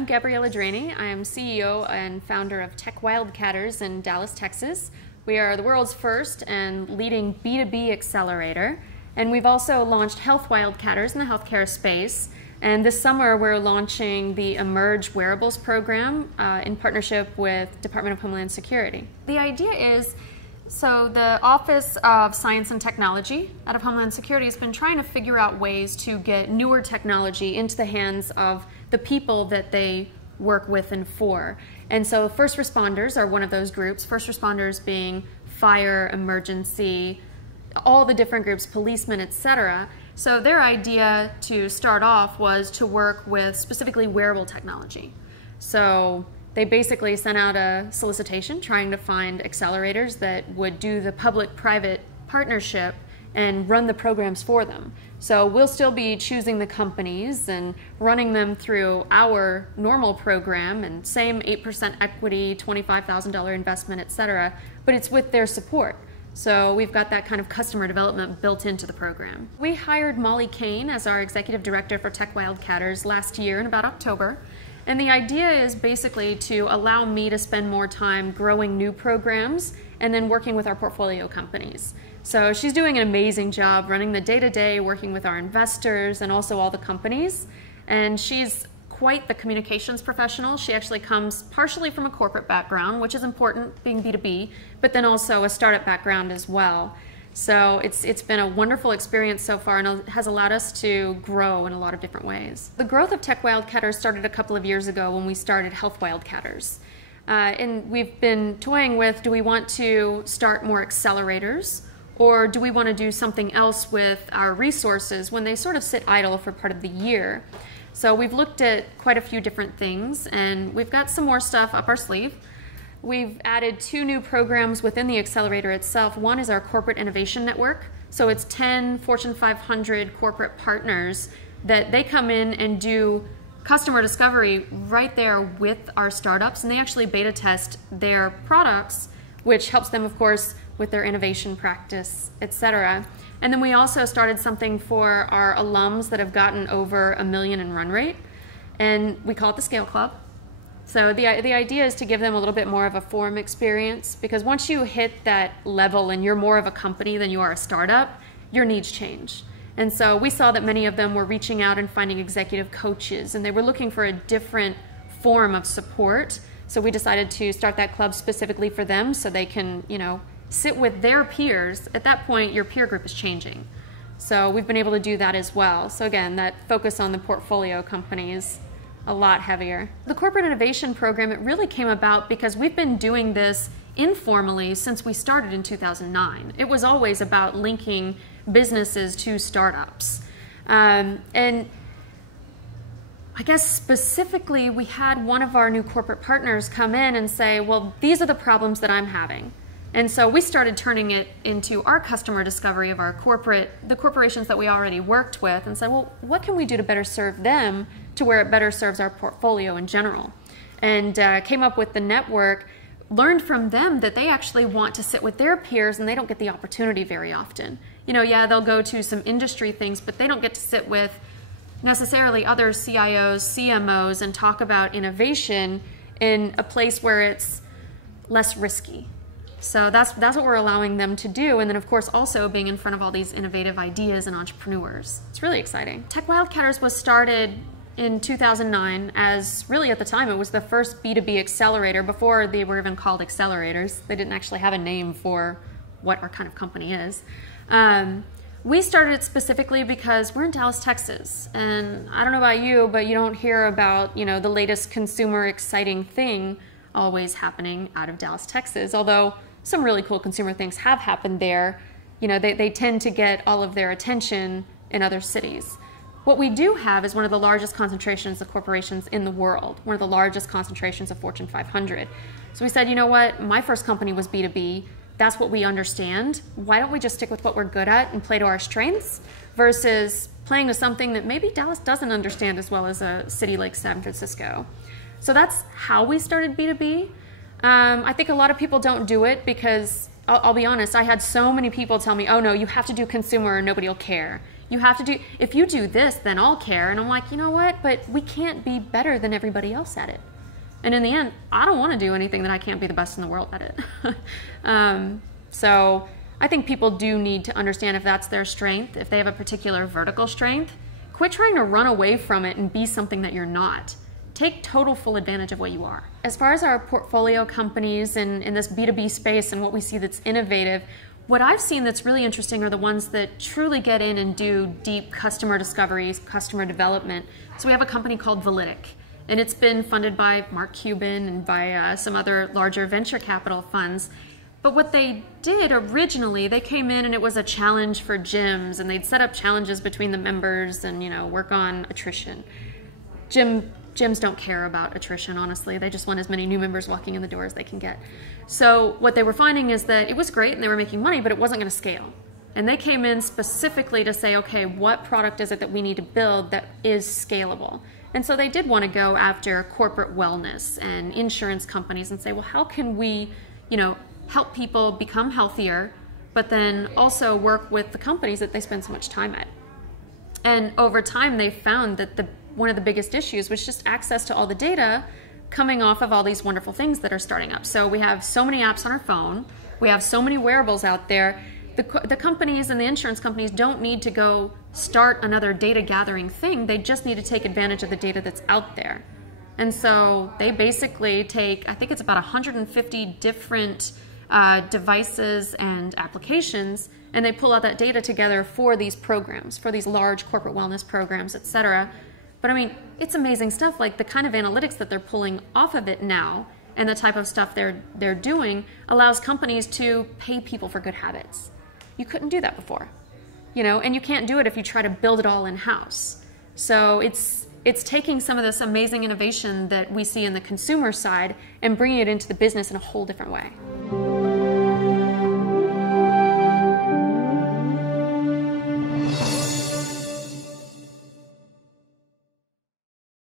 I'm Gabriella Draney. I am CEO and founder of Tech Wildcatters in Dallas, Texas. We are the world's first and leading B2B accelerator. And we've also launched Health Wildcatters in the healthcare space. And this summer we're launching the Emerge Wearables program in partnership with Department of Homeland Security. The idea is, so the Office of Science and Technology out of Homeland Security has been trying to figure out ways to get newer technology into the hands of the people that they work with and for. And so first responders are one of those groups, first responders being fire, emergency, all the different groups, policemen, etc. So their idea to start off was to work with specifically wearable technology. So they basically sent out a solicitation trying to find accelerators that would do the public-private partnership and run the programs for them. So we'll still be choosing the companies and running them through our normal program and same 8% equity, $25,000 investment, etc. But it's with their support. So we've got that kind of customer development built into the program. We hired Kane as our executive director for Tech Wildcatters last year in about October. And the idea is basically to allow me to spend more time growing new programs and then working with our portfolio companies. So she's doing an amazing job running the day-to-day, working with our investors and also all the companies. And she's quite the communications professional. She actually comes partially from a corporate background, which is important, being B2B, but then also a startup background as well. So it's been a wonderful experience so far, and it has allowed us to grow in a lot of different ways. The growth of Tech Wildcatters started a couple of years ago when we started Health Wildcatters. And we've been toying with, do we want to start more accelerators, or do we want to do something else with our resources when they sort of sit idle for part of the year? So we've looked at quite a few different things, and we've got some more stuff up our sleeve. We've added 2 new programs within the accelerator itself. One is our Corporate Innovation Network. So it's 10 Fortune 500 corporate partners that they come in and do customer discovery right there with our startups, and they actually beta test their products, which helps them, of course, with their innovation practice, etc. And then we also started something for our alums that have gotten over $1 million in run rate, and we call it the Scale Club. So the idea is to give them a little bit more of a forum experience, because once you hit that level and you're more of a company than you are a startup, your needs change. And so we saw that many of them were reaching out and finding executive coaches, and they were looking for a different form of support. So we decided to start that club specifically for them so they can, sit with their peers. At that point, your peer group is changing. So we've been able to do that as well. So again, that focus on the portfolio companies, a lot heavier. The Corporate Innovation Program, it really came about because we've been doing this informally since we started in 2009. It was always about linking businesses to startups. And I guess specifically we had one of our new corporate partners come in and say, well, these are the problems that I'm having. And so we started turning it into our customer discovery of the corporations that we already worked with, and said, well, what can we do to better serve them to where it better serves our portfolio in general? And came up with the network, learned from them that they actually want to sit with their peers and they don't get the opportunity very often. Yeah, they'll go to some industry things, but they don't get to sit with necessarily other CIOs, CMOs, and talk about innovation in a place where it's less risky. So that's what we're allowing them to do, and then of course also being in front of all these innovative ideas and entrepreneurs. It's really exciting. Tech Wildcatters was started in 2009 as, really at the time, it was the first B2B accelerator before they were even called accelerators. They didn't actually have a name for what our kind of company is. We started it specifically because we're in Dallas, Texas, and I don't know about you, but you don't hear about, the latest consumer exciting thing always happening out of Dallas, Texas, although some really cool consumer things have happened there. They tend to get all of their attention in other cities. What we do have is one of the largest concentrations of corporations in the world, one of the largest concentrations of Fortune 500. So we said, you know what, my first company was B2B. That's what we understand. Why don't we just stick with what we're good at and play to our strengths versus playing to something that maybe Dallas doesn't understand as well as a city like San Francisco. So that's how we started B2B. I think a lot of people don't do it because, I'll be honest, I had so many people tell me, oh no, you have to do consumer or nobody will care. You have to do, if you do this, then I'll care. And I'm like, you know what? But we can't be better than everybody else at it. And in the end, I don't want to do anything that I can't be the best in the world at it. So I think people do need to understand if that's their strength, if they have a particular vertical strength, quit trying to run away from it and be something that you're not. Take total full advantage of what you are. As far as our portfolio companies in this B2B space and what we see that's innovative, what I've seen that's really interesting are the ones that truly get in and do deep customer discoveries, customer development. So we have a company called Validic, and it's been funded by Mark Cuban and by some other larger venture capital funds. But what they did originally, they came in and it was a challenge for gyms, and they'd set up challenges between the members and, you know, work on attrition. Gyms don't care about attrition, honestly. They just want as many new members walking in the door as they can get. So what they were finding is that it was great and they were making money, but it wasn't going to scale. And they came in specifically to say, okay, what product is it that we need to build that is scalable? And so they did want to go after corporate wellness and insurance companies and say, well, how can we, you know, help people become healthier, but then also work with the companies that they spend so much time at? And over time, they found that one of the biggest issues was just access to all the data coming off of all these wonderful things that are starting up. So we have so many apps on our phone, we have so many wearables out there. The companies and the insurance companies don't need to go start another data gathering thing. They just need to take advantage of the data that's out there. And so they basically take, I think it's about 150 different devices and applications, and they pull out that data together for these programs, for these large corporate wellness programs, etc. But I mean, it's amazing stuff, like the kind of analytics that they're pulling off of it now and the type of stuff they're doing allows companies to pay people for good habits. You couldn't do that before, you know, and you can't do it if you try to build it all in-house. So it's taking some of this amazing innovation that we see in the consumer side and bringing it into the business in a whole different way.